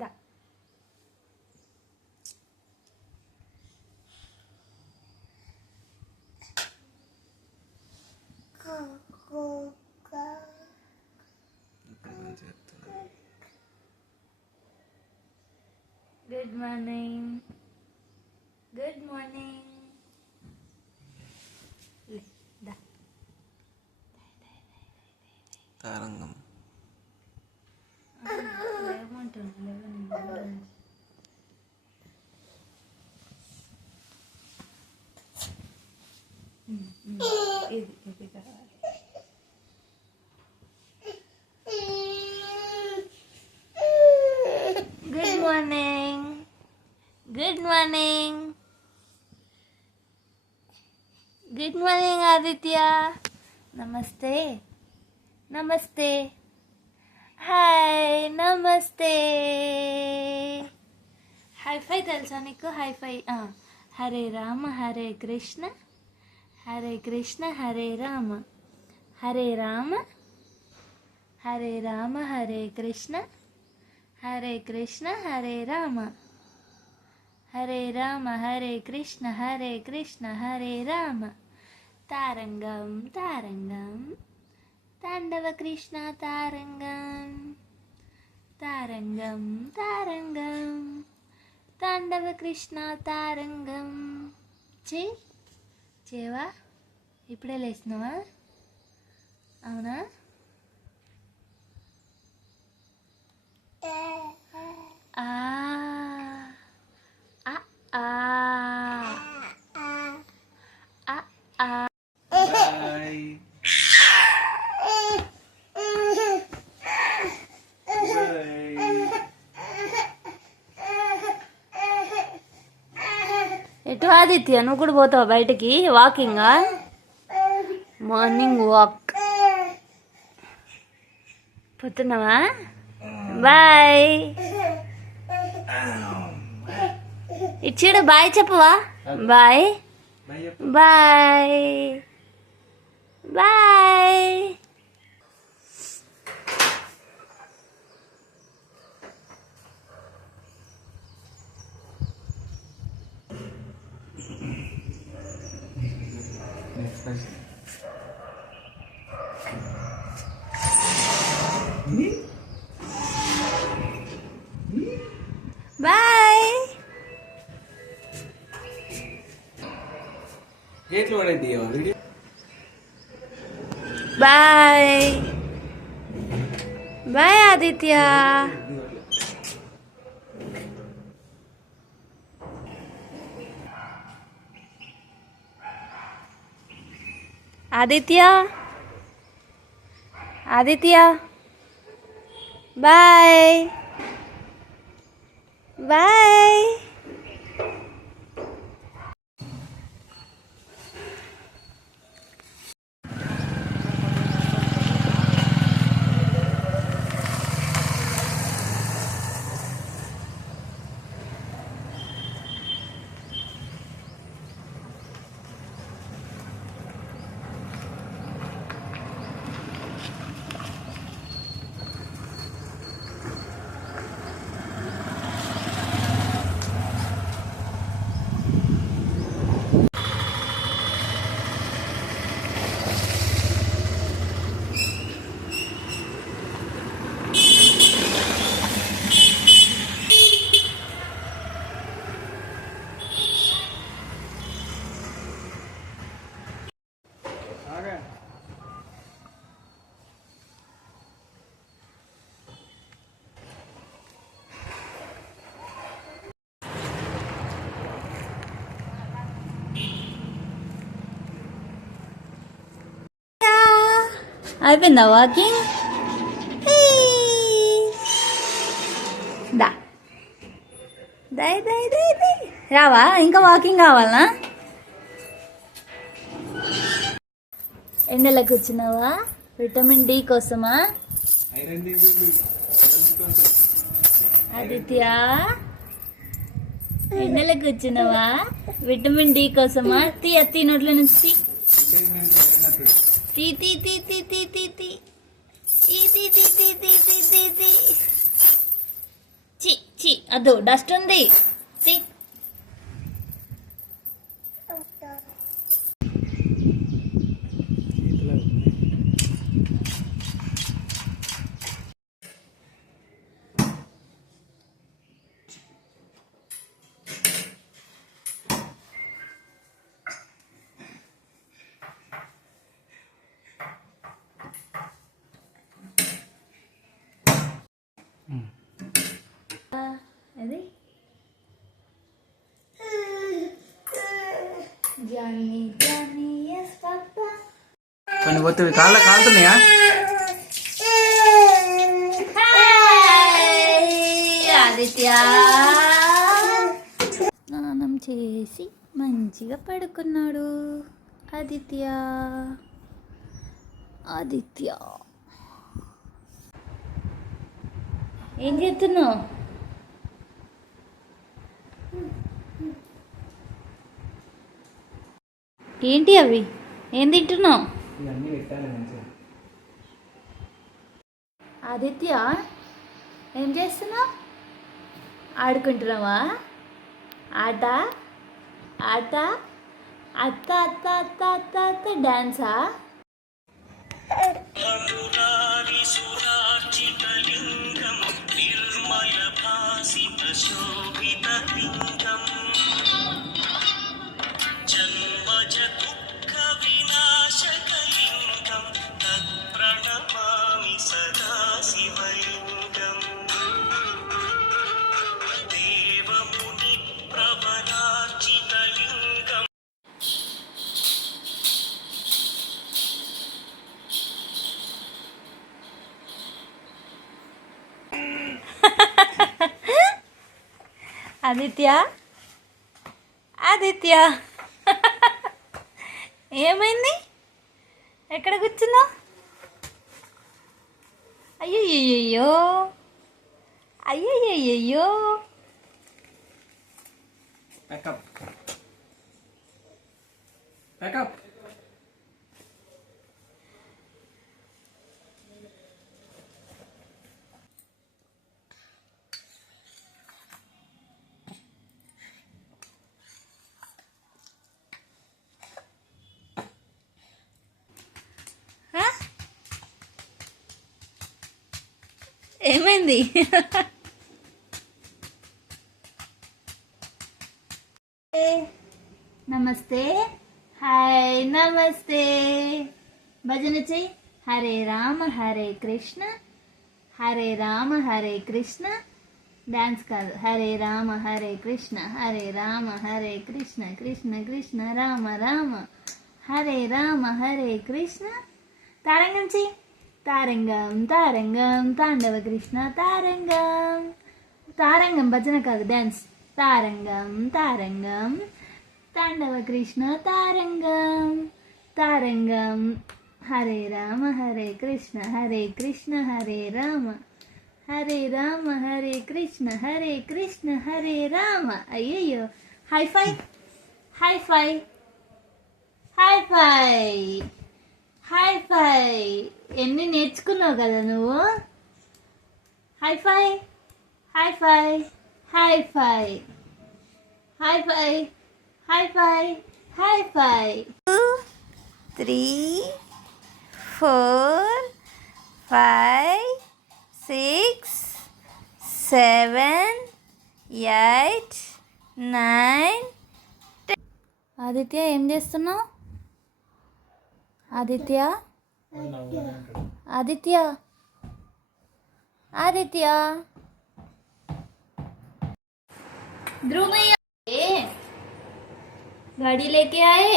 దా. Good morning. Good morning. తారంగం ఇది కావాలి. Good morning. Good morning. Good morning Aditya. నమస్తే. నమస్తే. హాయ్. నమస్తే. హైఫై తెలుసా నీకు? హైఫై. హరే రామ హరే కృష్ణ హరే కృష్ణ హరే రామ హరే రామ హరే రామ హరే కృష్ణ హరే కృష్ణ హరే రామ హరే రామ హరే కృష్ణ హరే కృష్ణ హరే రామ. తారంగం తారంగం తాండవ కృష్ణ తారంగం తారంగం తారంగం తాండవ కృష్ణ తారంగం. చేవా? ఇప్పుడే లేచినావా? అవునా? ఎటు ఆదిత్య, నువ్వు కూడా పోతావా బయటకి? వాకింగా? మార్నింగ్ వాక్ పోతున్నావా? బాయ్. ఇచ్చాడు బాయ్ చెప్పవా? Bye bye bye. Bye. Bye bye Aditya. Aditya Aditya bye bye. అయిపోయిందా వాకింగ్? దా దై దై దై దై. రావా? ఇంకా వాకింగ్ కావాలనా? ఎండలో కూర్చున్నావా? విటమిన్ డి కోసమా? ఆదిత్య ఎండలో కూర్చున్నావా? విటమిన్ డి కోసమా? తీ నోట్ల నుంచి తీ తీ తీ తీ తీ తీ తీ తీ తీ తీ తీ తీ తీ తీ తీ. చి అదో డస్ట్ ఉంది. తీ. అది జానీ జానీ ఎస్ పాపా. కొన్ని పోతే కాలుతున్నాయా? ఆదిత్య స్నానం చేసి మంచిగా పడుకున్నాడు. ఆదిత్య ఆదిత్య ఏం చేస్తున్నావు? ఏంటి అవి? ఏం తింటున్నావు? ఆదిత్య ఏం చేస్తున్నావు? ఆడుకుంటున్నావా? ఆట ఆట అత్త అత్త అత్త అత్త అత్త డాన్సా? ఆదిత్య ఆదిత్య ఏమైంది? ఎక్కడ కూర్చున్నావు? అయ్యయ్యో అయ్యయ్యో ప్యాకప్ ప్యాకప్. ఏమైంది? నమస్తే, హాయ్, నమస్తే. భజన చెయ్యి. హరే రామ హరే కృష్ణ, హరే రామ హరే కృష్ణ. డాన్స్ కాదు, హరే రామ హరే కృష్ణ, హరే రామ హరే కృష్ణ, కృష్ణ కృష్ణ రామ రామ, హరే రామ హరే కృష్ణ. తారంగం చెయ్యి. తారంగం తారంగం తాండవ కృష్ణ తారంగం. తారంగం భజన కాదు, డాన్స్. తారంగం తారంగం తాండవ కృష్ణ తారంగం. తారంగం. హరే రామ హరే కృష్ణ, హరే కృష్ణ హరే రామ, హరే రామ హరే కృష్ణ, హరే కృష్ణ హరే రామ. అయ్యయ్యో. హై ఫై హై ఫై హై ఫై హై ఫై. ఎన్ని నేర్చుకున్నావు కదా నువ్వు. హై ఫై హై ఫై హై ఫై హై ఫై హై ఫై హై ఫై. 2 3 4 5 6 7 8 9 10. ఆదిత్య ఏం చేస్తున్నావు? ఆదిత్య ఆదిత్య ఆదిత్య ध्रुव भैया गाड़ी लेके आए.